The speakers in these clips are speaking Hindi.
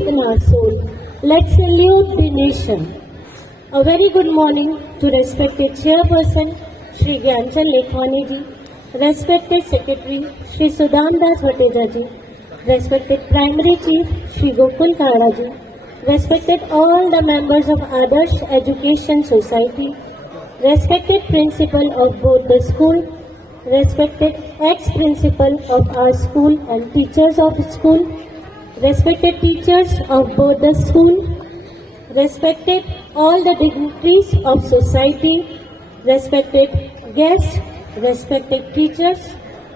in our soul. Let's salute the nation. A very good morning to respected Chairperson Shri Gyanchand Lekhwani ji, respected Secretary Shri Sudam Das Vateja ji, respected Primary Chief Shri Gokul Khara ji, respected all the members of Adarsh Education Society, respected principal of both the school, respected ex-principal of our school and teachers of school, respected teachers of both the school, respected all the dignitaries of society, respected guests, respected teachers,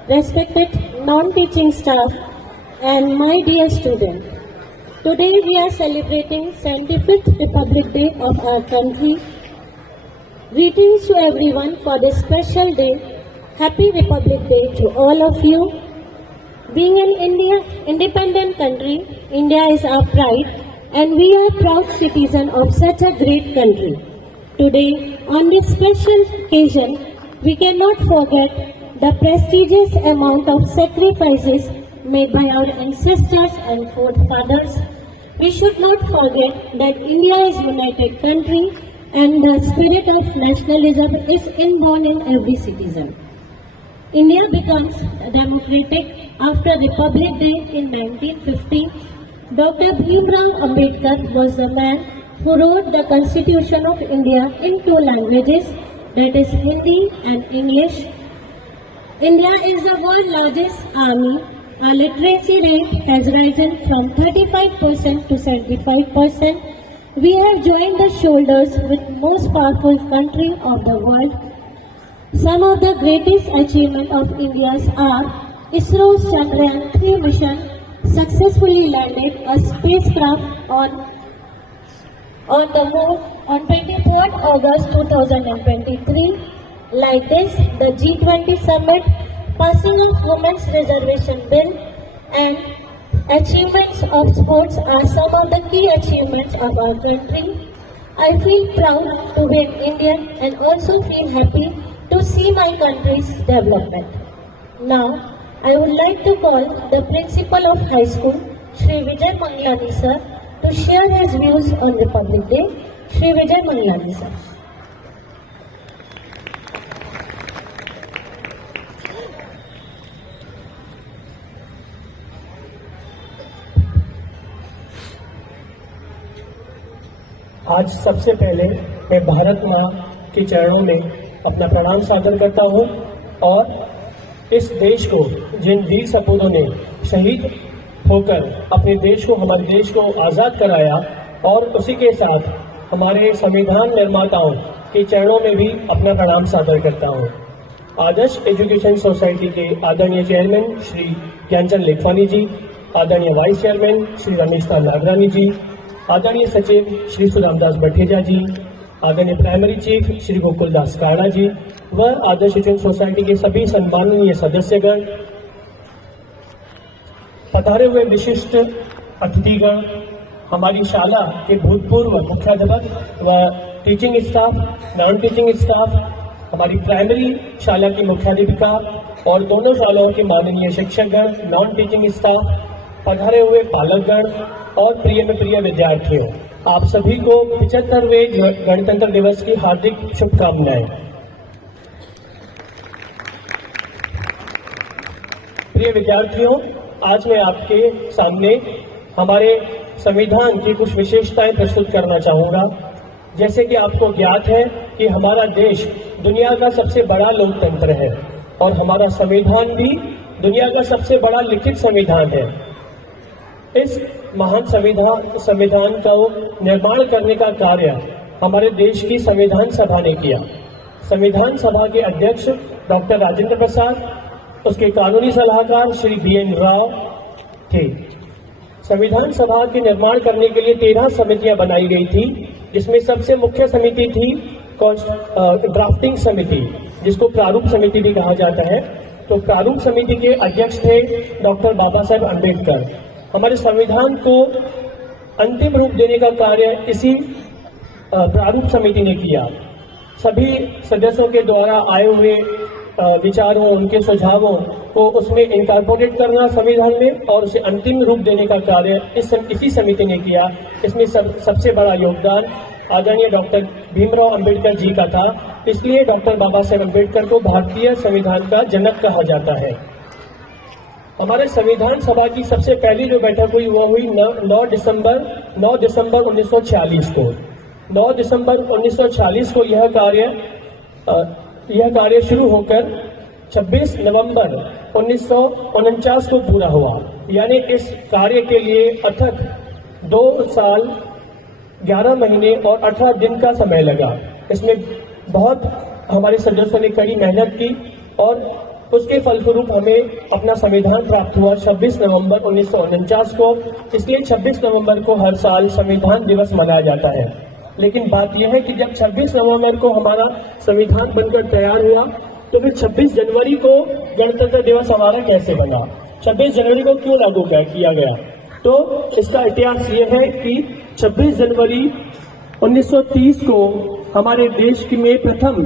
respected non-teaching staff, and my dear students. Today we are celebrating 75th Republic Day of our country. Greetings to everyone for this special day. Happy Republic Day to all of you. Being an independent country, India is our pride and we are proud citizens of such a great country. Today, on this special occasion, we cannot forget the prestigious amount of sacrifices made by our ancestors and forefathers. We should not forget that India is a united country and the spirit of nationalism is inborn in every citizen. India becomes democratic after Republic Day in 1950. Dr. Bhimrao Ambedkar was the man who wrote the Constitution of India in two languages, that is Hindi and English. India is the world's largest army. Our literacy rate has risen from 35% to 75%. We have joined the shoulders with most powerful country of the world. Some of the greatest achievements of India's are ISRO's Chandrayaan 3 mission successfully landed a spacecraft on the moon on 23rd August 2023. Like this, the G20 summit, passing of Women's Reservation Bill, and achievements of sports are some of the key achievements of our country. I feel proud to be an Indian and also feel happy to see my country's development. Now, I would like to call the principal of high school, Shri Vijay Manglani sir, to share his views on Republic Day. Shri Vijay Manglani sir. आज सबसे पहले मैं भारत माँ के चरणों में अपना प्रणाम सादर करता हूँ और इस देश को जिन वीर सपूतों ने शहीद होकर अपने देश को, हमारे देश को आज़ाद कराया, और उसी के साथ हमारे संविधान निर्माताओं के चरणों में भी अपना प्रणाम सादर करता हूँ। आदर्श एजुकेशन सोसाइटी के आदरणीय चेयरमैन श्री ज्ञानचंद लेखवानी जी, आदरणीय वाइस चेयरमैन श्री रमेश नागरानी जी, आदरणीय सचिव श्री सुदामदास भट्टेजा जी, आदरणीय प्राइमरी चीफ श्री गोकुल दास काड़ा जी व आदर्श एजुकेशन सोसाइटी के सभी सम्माननीय सदस्यगण, पधारे हुए विशिष्ट अतिथिगण, हमारी शाला के भूतपूर्व मुख्याध्यापक व teaching staff, non teaching staff, हमारी प्राइमरी शाला की मुख्याध्यापिका और दोनों शालाओं के माननीय शिक्षकगण, नॉन टीचिंग स्टाफ, पधारे हुए पालकगण और प्रिय में प्रिय विद्यार्थियों, आप सभी को 75वें गणतंत्र दिवस की हार्दिक शुभकामनाएं। प्रिय विद्यार्थियों, आज मैं आपके सामने हमारे संविधान की कुछ विशेषताएं प्रस्तुत करना चाहूंगा। जैसे कि आपको ज्ञात है कि हमारा देश दुनिया का सबसे बड़ा लोकतंत्र है और हमारा संविधान भी दुनिया का सबसे बड़ा लिखित संविधान है। इस महान संविधान का निर्माण करने का कार्य हमारे देश की संविधान सभा ने किया। संविधान सभा के अध्यक्ष डॉक्टर राजेंद्र प्रसाद, उसके कानूनी सलाहकार श्री BN राव थे। संविधान सभा के निर्माण करने के लिए 13 समितियां बनाई गई थी, जिसमें सबसे मुख्य समिति थी ड्राफ्टिंग समिति, जिसको प्रारूप समिति भी कहा जाता है। तो प्रारूप समिति के अध्यक्ष थे डॉक्टर बाबा साहेब अम्बेडकर। हमारे संविधान को अंतिम रूप देने का कार्य इसी प्रारूप समिति ने किया। सभी सदस्यों के द्वारा आए हुए विचारों, उनके सुझावों को उसमें इनकॉर्पोरेट करना संविधान में और उसे अंतिम रूप देने का कार्य इसी समिति ने किया। इसमें सबसे बड़ा योगदान आदरणीय डॉक्टर भीमराव अंबेडकर जी का था। इसलिए डॉक्टर बाबा साहेब अंबेडकर को भारतीय संविधान का जनक कहा जाता है। हमारे संविधान सभा की सबसे पहली जो बैठक हुई वो हुई 9 दिसंबर 1946 को। 9 दिसंबर 1946 को यह कार्य शुरू होकर 26 नवंबर 1949 को पूरा हुआ। यानी इस कार्य के लिए अथक 2 साल 11 महीने और 18 दिन का समय लगा। इसमें बहुत हमारे सदस्यों ने कड़ी मेहनत की और उसके फलस्वरूप हमें अपना संविधान प्राप्त हुआ 26 नवंबर 1949 को। इसलिए 26 नवंबर को हर साल संविधान दिवस मनाया जाता है। लेकिन बात यह है कि जब 26 नवंबर को हमारा संविधान बनकर तैयार हुआ तो फिर 26 जनवरी को गणतंत्र दिवस हमारा कैसे बना, 26 जनवरी को क्यों लागू किया गया? तो इसका इतिहास ये है कि 26 जनवरी 1930 को हमारे देश में प्रथम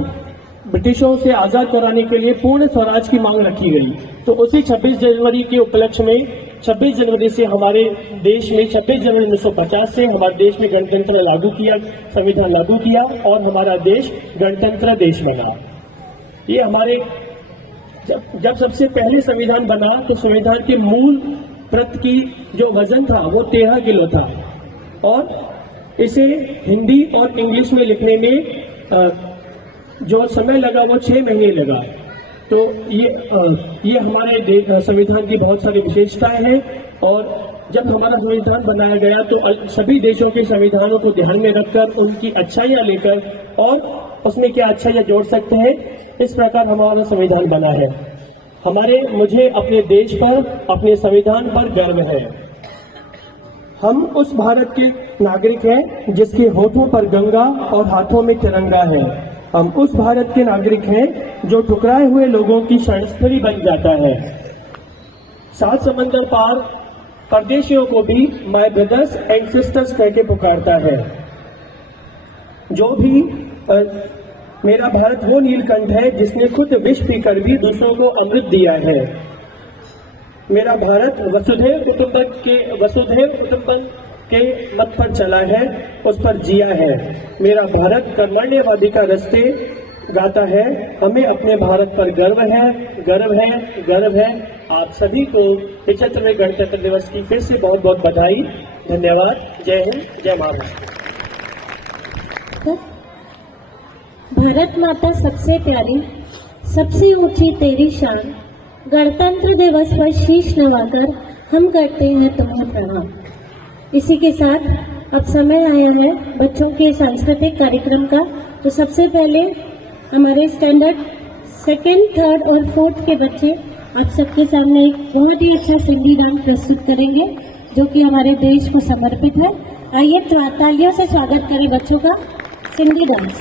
ब्रिटिशों से आजाद कराने के लिए पूर्ण स्वराज की मांग रखी गई। तो उसी 26 जनवरी के उपलक्ष्य में 26 जनवरी से हमारे देश में 26 जनवरी 1950 से हमारे देश में गणतंत्र लागू किया, संविधान लागू किया और हमारा देश गणतंत्र देश बना। ये हमारे जब सबसे पहले संविधान बना तो संविधान के मूल प्रत की जो वजन था वो 13 किलो था और इसे हिंदी और इंग्लिश में लिखने में जो समय लगा वो 6 महीने लगा। तो ये हमारे संविधान की बहुत सारी विशेषताएं हैं और जब हमारा संविधान बनाया गया तो सभी देशों के संविधानों को ध्यान में रखकर उनकी अच्छाइयां लेकर और उसमें क्या अच्छाइयां जोड़ सकते हैं, इस प्रकार हमारा संविधान बना है। मुझे अपने देश पर, अपने संविधान पर गर्व है। हम उस भारत के नागरिक हैं जिसके होठों पर गंगा और हाथों में तिरंगा है। हम उस भारत के नागरिक हैं जो ठुकराए हुए लोगों की शरणस्थली बन जाता है। 7 समंदर पार परदेशियों को भी माय ब्रदर्स एंड सिस्टर्स कहकर पुकारता है। जो भी मेरा भारत वो नीलकंठ है जिसने खुद विष पीकर भी दूसरों को अमृत दिया है। मेरा भारत वसुधैव कुटुंबकम के मत पर चला है, उस पर जिया है। मेरा भारत कर्मण्यवादी का रास्ते गाता है। हमें अपने भारत पर गर्व है, गर्व है, गर्व है। आप सभी को 75वें गणतंत्र दिवस की फिर से बहुत बहुत बधाई। धन्यवाद। जय हिंद, जय महाराष्ट्र। भारत माता सबसे प्यारी, सबसे ऊंची तेरी शान, गणतंत्र दिवस पर शीश नवाकर हम करते हैं तुम्हें प्रणाम। इसी के साथ अब समय आया है बच्चों के सांस्कृतिक कार्यक्रम का। तो सबसे पहले हमारे स्टैंडर्ड 2nd, 3rd और 4th के बच्चे आप सबके सामने एक बहुत ही अच्छा सिंधी डांस प्रस्तुत करेंगे जो कि हमारे देश को समर्पित है। आइए तालियों से स्वागत करें बच्चों का सिंधी डांस।